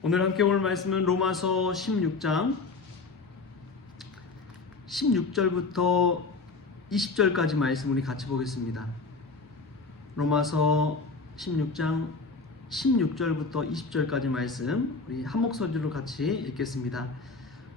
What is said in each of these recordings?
오늘 함께 볼 말씀은 로마서 16장 16절부터 20절까지 말씀 우리 같이 보겠습니다. 로마서 16장 16절부터 20절까지 말씀 우리 한 목소리로 같이 읽겠습니다.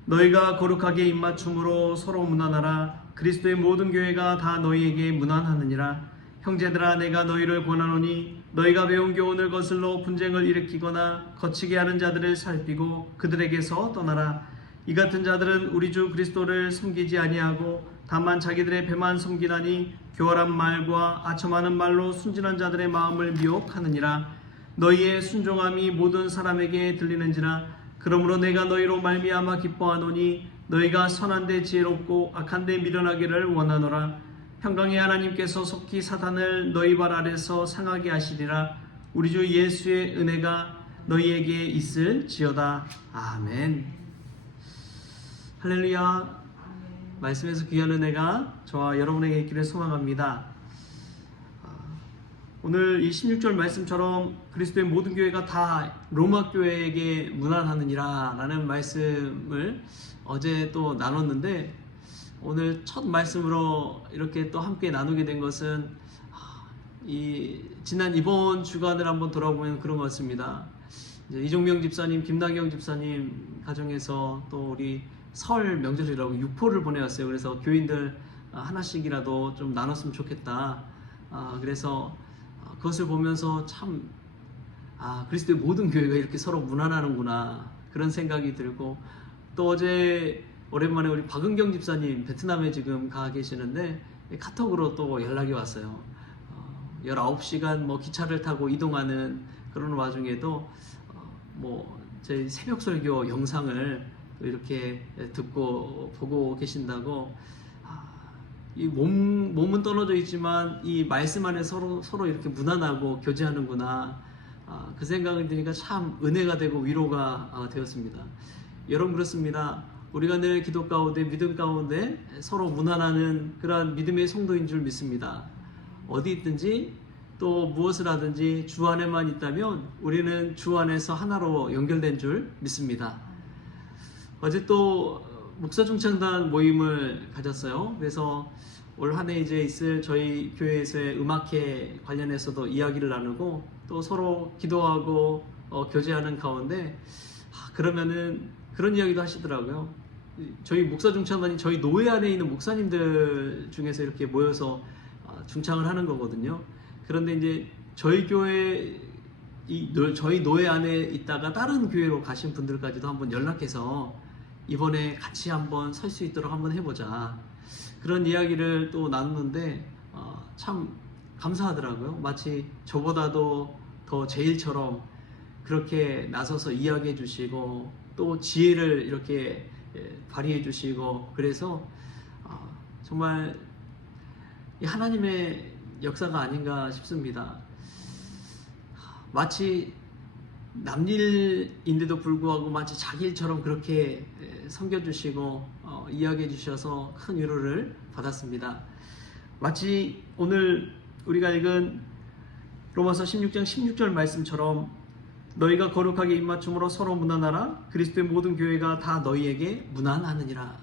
너희가 거룩하게 입맞춤으로 서로 문안하라. 그리스도의 모든 교회가 다 너희에게 문안하느니라. 형제들아, 내가 너희를 권하노니 너희가 배운 교훈을 거슬러 분쟁을 일으키거나 거치게 하는 자들을 살피고 그들에게서 떠나라. 이 같은 자들은 우리 주 그리스도를 섬기지 아니하고 다만 자기들의 배만 섬기나니 교활한 말과 아첨하는 말로 순진한 자들의 마음을 미혹하느니라. 너희의 순종함이 모든 사람에게 들리는지라. 그러므로 내가 너희로 말미암아 기뻐하노니 너희가 선한데 지혜롭고 악한데 미련하기를 원하노라. 평강의 하나님께서 속히 사단을 너희 발 아래서 상하게 하시리라. 우리 주 예수의 은혜가 너희에게 있을지어다. 아멘. 할렐루야. 말씀에서 귀한 은혜가 저와 여러분에게 있기를 소망합니다. 오늘 이 16절 말씀처럼 그리스도의 모든 교회가 다 로마 교회에게 문안하느니라 라는 말씀을 어제 또 나눴는데, 오늘 첫 말씀으로 이렇게 또 함께 나누게 된 것은 지난 이번 주간을 한번 돌아보면 그런 것 같습니다. 이종명 집사님, 김나경 집사님 가정에서 또 우리 설 명절이라고 유포를 보내왔어요. 그래서 교인들 하나씩이라도 좀 나눴으면 좋겠다. 그래서 그것을 보면서 참 그리스도의 모든 교회가 이렇게 서로 문안하는구나 그런 생각이 들고, 또 어제 오랜만에 우리 박은경 집사님 베트남에 지금 가 계시는데 카톡으로 또 연락이 왔어요. 19시간 뭐 기차를 타고 이동하는 그런 와중에도 제 새벽 설교 영상을 이렇게 듣고 보고 계신다고. 이 몸은 떨어져 있지만 이 말씀 안에 서로 이렇게 문안하고 교제하는구나. 그 생각이 드니까 참 은혜가 되고 위로가 되었습니다. 여러분, 그렇습니다. 우리가 늘 기도 가운데 믿음 가운데 서로 문안하는 그러한 믿음의 성도인 줄 믿습니다. 어디 있든지 또 무엇을 하든지 주 안에만 있다면 우리는 주 안에서 하나로 연결된 줄 믿습니다. 어제 또 목사 중창단 모임을 가졌어요. 그래서 올 한 해 이제 있을 저희 교회에서의 음악회 관련해서도 이야기를 나누고 또 서로 기도하고 교제하는 가운데 그러면은 그런 이야기도 하시더라고요. 저희 목사 중창단이 저희 노회 안에 있는 목사님들 중에서 이렇게 모여서 중창을 하는 거거든요. 그런데 이제 저희 교회 저희 노회 안에 있다가 다른 교회로 가신 분들까지도 한번 연락해서 이번에 같이 한번 설 수 있도록 한번 해보자, 그런 이야기를 또 나누는데 참 감사하더라고요. 마치 저보다도 더 제일처럼 그렇게 나서서 이야기해 주시고 또 지혜를 이렇게 발휘해 주시고, 그래서 정말 하나님의 역사가 아닌가 싶습니다. 마치 남일인데도 불구하고 마치 자기 일처럼 그렇게 섬겨주시고 이야기해 주셔서 큰 위로를 받았습니다. 마치 오늘 우리가 읽은 로마서 16장 16절 말씀처럼 너희가 거룩하게 입맞춤으로 서로 문안하라. 그리스도의 모든 교회가 다 너희에게 문안하느니라.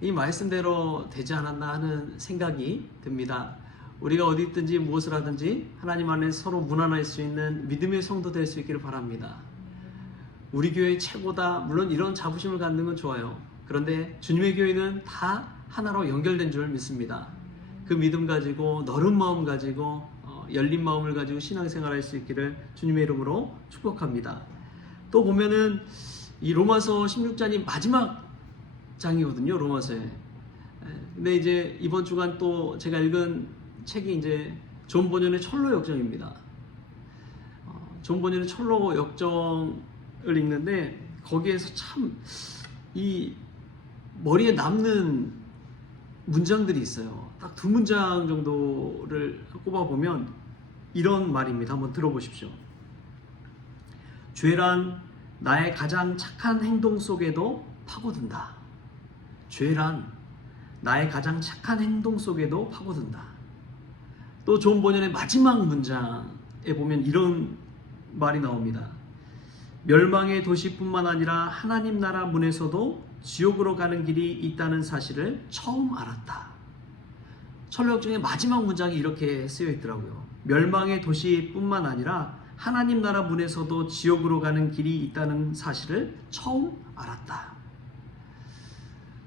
이 말씀대로 되지 않았나 하는 생각이 듭니다. 우리가 어디 있든지 무엇을 하든지 하나님 안에 서로 문안할 수 있는 믿음의 성도 될 수 있기를 바랍니다. 우리 교회 최고다, 물론 이런 자부심을 갖는 건 좋아요. 그런데 주님의 교회는 다 하나로 연결된 줄 믿습니다. 그 믿음 가지고 너른 마음 가지고 열린 마음을 가지고 신앙생활 할 수 있기를 주님의 이름으로 축복합니다. 또 보면은 이 로마서 16장이 마지막 장이거든요, 로마서에. 근데 이제 이번 주간 또 제가 읽은 책이 이제 존 버년의 철로 역정입니다. 존 버년의 철로 역정을 읽는데 거기에서 참 이 머리에 남는 문장들이 있어요. 딱 2문장 정도를 꼽아보면 이런 말입니다. 한번 들어보십시오. 죄란 나의 가장 착한 행동 속에도 파고든다. 죄란 나의 가장 착한 행동 속에도 파고든다. 또 존 버년의 마지막 문장에 보면 이런 말이 나옵니다. 멸망의 도시뿐만 아니라 하나님 나라 문에서도 지옥으로 가는 길이 있다는 사실을 처음 알았다. 철로역정의 마지막 문장이 이렇게 쓰여 있더라고요. 멸망의 도시뿐만 아니라 하나님 나라 문에서도 지옥으로 가는 길이 있다는 사실을 처음 알았다.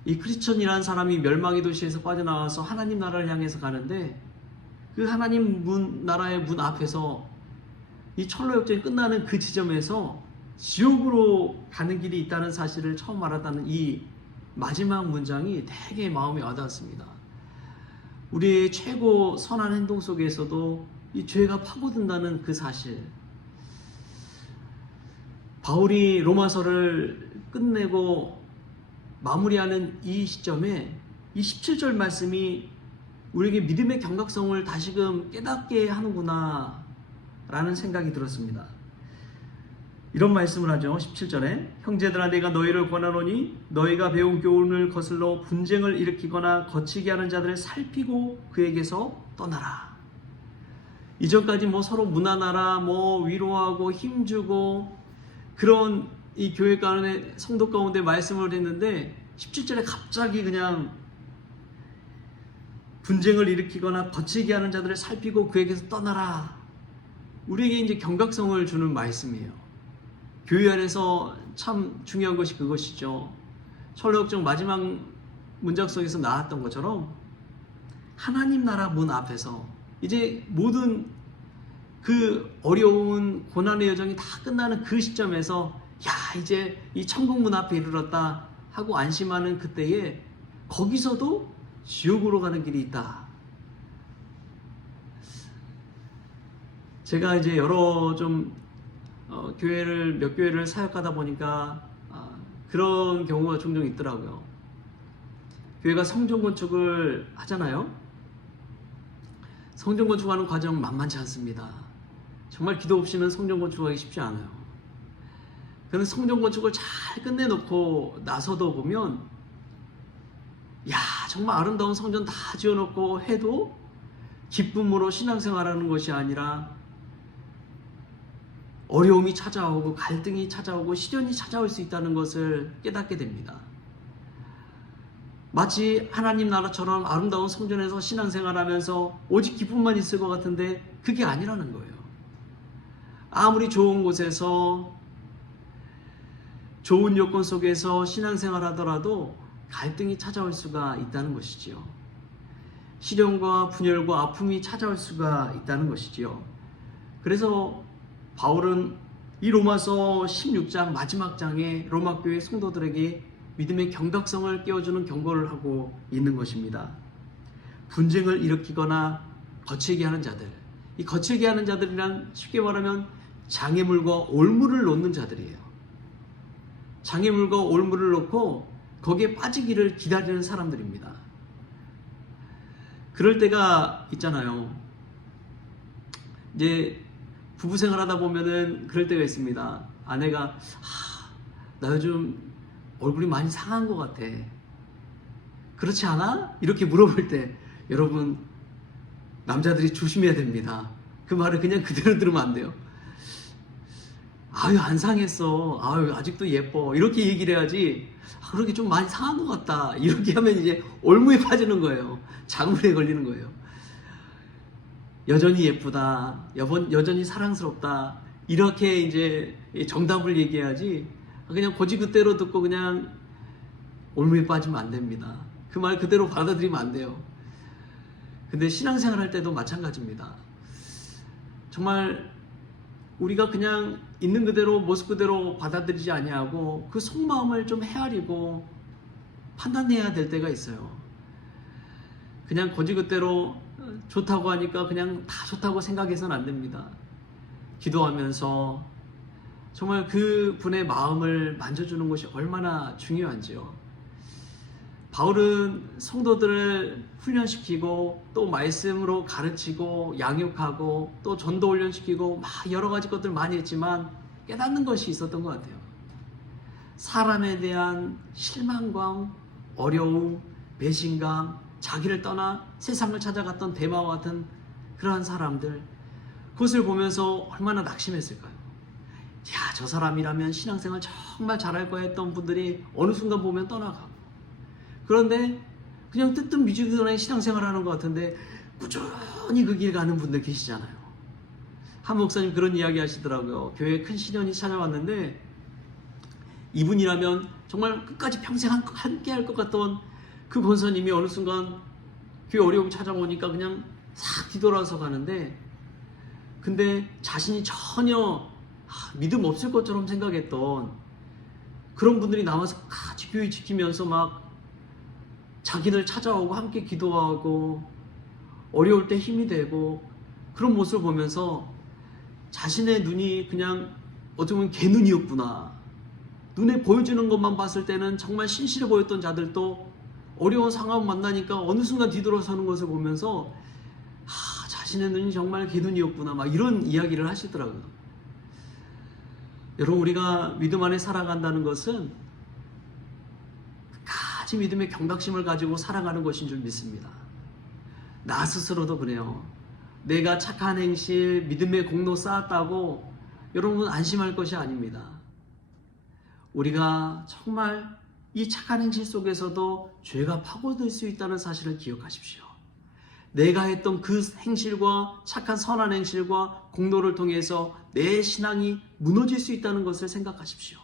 이 크리스천이라는 사람이 멸망의 도시에서 빠져나와서 하나님 나라를 향해서 가는데 그 하나님 나라의 문 앞에서 이 철로역정이 끝나는 그 지점에서 지옥으로 가는 길이 있다는 사실을 처음 알았다는 이 마지막 문장이 되게 마음에 와닿았습니다. 우리의 최고 선한 행동 속에서도 이 죄가 파고든다는 그 사실. 바울이 로마서를 끝내고 마무리하는 이 시점에 이 17절 말씀이 우리에게 믿음의 경각성을 다시금 깨닫게 하는구나 라는 생각이 들었습니다. 이런 말씀을 하죠. 17절에 형제들아 내가 너희를 권하노니 너희가 배운 교훈을 거슬러 분쟁을 일으키거나 거치게 하는 자들을 살피고 그에게서 떠나라. 이전까지 서로 무난하라, 위로하고 힘주고 그런 이 교회 가운데 성도 가운데 말씀을 했는데 17절에 갑자기 그냥 분쟁을 일으키거나 거치게 하는 자들을 살피고 그에게서 떠나라. 우리에게 이제 경각성을 주는 말씀이에요. 교회 안에서 참 중요한 것이 그것이죠. 철로역정 마지막 문장 속에서 나왔던 것처럼 하나님 나라 문 앞에서 이제 모든 그 어려운 고난의 여정이 다 끝나는 그 시점에서 야 이제 이 천국 문 앞에 이르렀다 하고 안심하는 그때에 거기서도 지옥으로 가는 길이 있다. 제가 이제 여러 몇 교회를 사역하다 보니까 그런 경우가 종종 있더라고요. 교회가 성전 건축을 하잖아요. 성전 건축하는 과정 만만치 않습니다. 정말 기도 없이는 성전 건축하기 쉽지 않아요. 그런 성전 건축을 잘 끝내놓고 나서도 보면 야 정말 아름다운 성전 다 지어놓고 해도 기쁨으로 신앙생활하는 것이 아니라 어려움이 찾아오고 갈등이 찾아오고 시련이 찾아올 수 있다는 것을 깨닫게 됩니다. 마치 하나님 나라처럼 아름다운 성전에서 신앙생활하면서 오직 기쁨만 있을 것 같은데 그게 아니라는 거예요. 아무리 좋은 곳에서 좋은 여건 속에서 신앙생활하더라도 갈등이 찾아올 수가 있다는 것이지요. 시련과 분열과 아픔이 찾아올 수가 있다는 것이지요. 그래서 바울은 이 로마서 16장 마지막 장에 로마 교회 성도들에게 믿음의 경각성을 깨워주는 경고를 하고 있는 것입니다. 분쟁을 일으키거나 거칠게 하는 자들, 이 거칠게 하는 자들이란 쉽게 말하면 장애물과 올무를 놓는 자들이에요. 장애물과 올무를 놓고 거기에 빠지기를 기다리는 사람들입니다. 그럴 때가 있잖아요. 이제 부부 생활하다 보면은 그럴 때가 있습니다. 아내가 나 요즘 얼굴이 많이 상한 것 같아. 그렇지 않아? 이렇게 물어볼 때 여러분 남자들이 조심해야 됩니다. 그 말을 그냥 그대로 들으면 안 돼요. 아유 안 상했어. 아유 아직도 예뻐. 이렇게 얘기를 해야지. 그렇게 좀 많이 상한 것 같다. 이렇게 하면 이제 올무에 빠지는 거예요. 장물에 걸리는 거예요. 여전히 예쁘다. 여전히 사랑스럽다. 이렇게 이제 정답을 얘기해야지. 그냥 고지그대로 듣고 그냥 올무에 빠지면 안 됩니다. 그 말 그대로 받아들이면 안 돼요. 근데 신앙생활 할 때도 마찬가지입니다. 정말 우리가 그냥 있는 그대로 모습 그대로 받아들이지 아니하고 그 속마음을 좀 헤아리고 판단해야 될 때가 있어요. 그냥 고지그대로 좋다고 하니까 그냥 다 좋다고 생각해서는 안 됩니다. 기도하면서 정말 그 분의 마음을 만져주는 것이 얼마나 중요한지요. 바울은 성도들을 훈련시키고 또 말씀으로 가르치고 양육하고 또 전도 훈련시키고 막 여러 가지 것들 많이 했지만 깨닫는 것이 있었던 것 같아요. 사람에 대한 실망감, 어려움, 배신감, 자기를 떠나 세상을 찾아갔던 데마와 같은 그러한 사람들, 그것을 보면서 얼마나 낙심했을까요? 야, 저 사람이라면 신앙생활 정말 잘할 거야 했던 분들이 어느 순간 보면 떠나가고, 그런데 그냥 뜨뜻미지근하게 신앙생활 하는 것 같은데 꾸준히 그 길 가는 분들 계시잖아요. 한 목사님 그런 이야기 하시더라고요. 교회에 큰 시련이 찾아왔는데 이분이라면 정말 끝까지 평생 함께 할 것 같던 그 권사님이 어느 순간 교회 어려움 찾아오니까 그냥 싹 뒤돌아서 가는데, 근데 자신이 전혀 믿음 없을 것처럼 생각했던 그런 분들이 남아서 같이 교회 지키면서 막 자기들 찾아오고 함께 기도하고 어려울 때 힘이 되고, 그런 모습을 보면서 자신의 눈이 그냥 어떻게 보면 개눈이었구나, 눈에 보여주는 것만 봤을 때는 정말 신실해 보였던 자들도 어려운 상황 만나니까 어느 순간 뒤돌아서는 것을 보면서 자신의 눈이 정말 개눈이었구나, 막 이런 이야기를 하시더라고요. 여러분, 우리가 믿음 안에 살아간다는 것은 끝까지 믿음의 경각심을 가지고 살아가는 것인 줄 믿습니다. 나 스스로도 그래요. 내가 착한 행실, 믿음의 공로 쌓았다고 여러분 안심할 것이 아닙니다. 우리가 정말 이 착한 행실 속에서도 죄가 파고들 수 있다는 사실을 기억하십시오. 내가 했던 그 행실과 착한 선한 행실과 공로를 통해서 내 신앙이 무너질 수 있다는 것을 생각하십시오.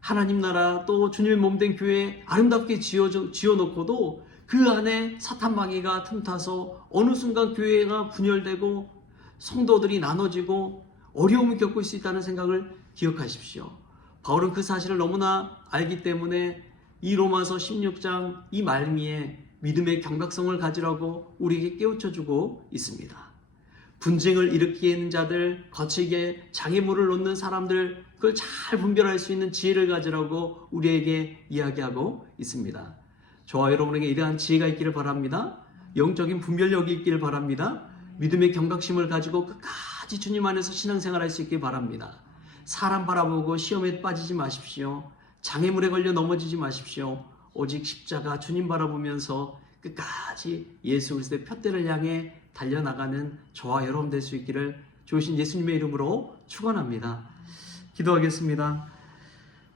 하나님 나라, 또 주님의 몸된 교회 아름답게 지어놓고도 그 안에 사탄 마귀가 틈타서 어느 순간 교회가 분열되고 성도들이 나눠지고 어려움을 겪을 수 있다는 생각을 기억하십시오. 바울은 그 사실을 너무나 알기 때문에 이 로마서 16장 이 말미에 믿음의 경각성을 가지라고 우리에게 깨우쳐주고 있습니다. 분쟁을 일으키는 있는 자들, 거칠게 장애물을 놓는 사람들, 그걸 잘 분별할 수 있는 지혜를 가지라고 우리에게 이야기하고 있습니다. 저와 여러분에게 이러한 지혜가 있기를 바랍니다. 영적인 분별력이 있기를 바랍니다. 믿음의 경각심을 가지고 끝까지 주님 안에서 신앙생활할 수 있길 바랍니다. 사람 바라보고 시험에 빠지지 마십시오. 장애물에 걸려 넘어지지 마십시오. 오직 십자가 주님 바라보면서 끝까지 예수 그리스도의 푯대를 향해 달려나가는 저와 여러분 될 수 있기를 좋으신 예수님의 이름으로 축원합니다. 기도하겠습니다.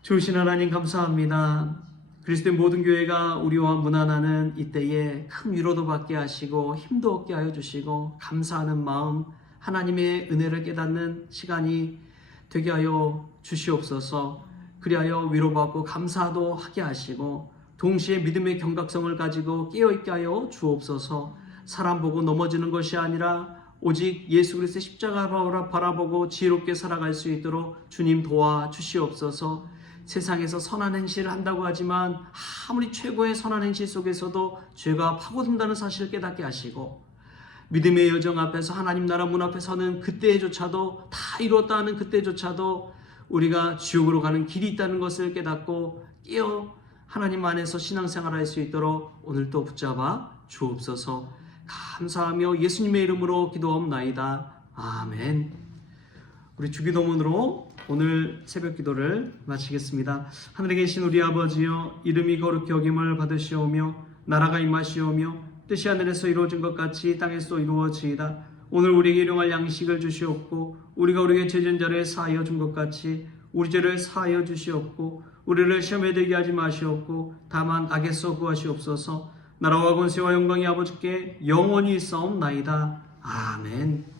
좋으신 하나님 감사합니다. 그리스도의 모든 교회가 우리와 무난하는 이때에 큰 위로도 받게 하시고 힘도 얻게 하여 주시고 감사하는 마음, 하나님의 은혜를 깨닫는 시간이 되게 하여 주시옵소서. 그리하여 위로받고 감사도 하게 하시고 동시에 믿음의 경각성을 가지고 깨어있게 하여 주옵소서. 사람 보고 넘어지는 것이 아니라 오직 예수 그리스도의 십자가를 바라보고 지혜롭게 살아갈 수 있도록 주님 도와주시옵소서. 세상에서 선한 행실을 한다고 하지만 아무리 최고의 선한 행실 속에서도 죄가 파고든다는 사실을 깨닫게 하시고, 믿음의 여정 앞에서 하나님 나라 문 앞에 서는 그때조차도, 다 이루었다 하는 그때조차도 우리가 지옥으로 가는 길이 있다는 것을 깨닫고 깨어 하나님 안에서 신앙생활할 수 있도록 오늘도 붙잡아 주옵소서. 감사하며 예수님의 이름으로 기도하옵나이다. 아멘. 우리 주기도문으로 오늘 새벽 기도를 마치겠습니다. 하늘에 계신 우리 아버지여, 이름이 거룩히 여김을 받으시오며 나라가 임하시오며 뜻이 하늘에서 이루어진 것 같이 땅에서도 이루어지이다. 오늘 우리에게 일용할 양식을 주시옵고 우리가 우리에게 죄진 자를 사하여 준 것 같이 우리 죄를 사하여 주시옵고 우리를 시험에 들게 하지 마시옵고 다만 악에서 구하시옵소서. 나라와 권세와 영광이 아버지께 영원히 있사옵나이다. 아멘.